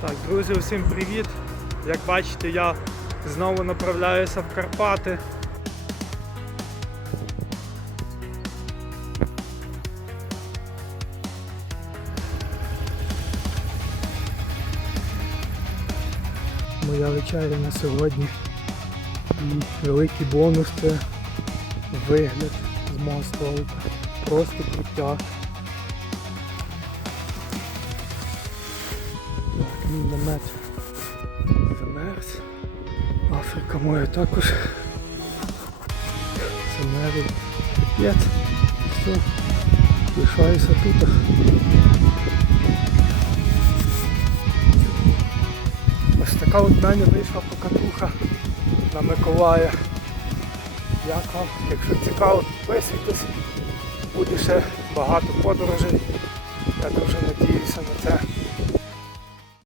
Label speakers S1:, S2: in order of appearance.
S1: Так, друзі, усім привіт! Як бачите, я знову направляюся в Карпати. Моя вечеря на сьогодні. І великий бонус це вигляд з мого столика. Просто крутяк. Намет замерз. Африка моя також замерзла. П'ять. Все. Лишаюся тут. Ось така от мене вийшла покатуха на Миколая. Як вам, якщо цікаво, підписуйтесь. Буде ще багато подорожей. Я дуже надіюся на це.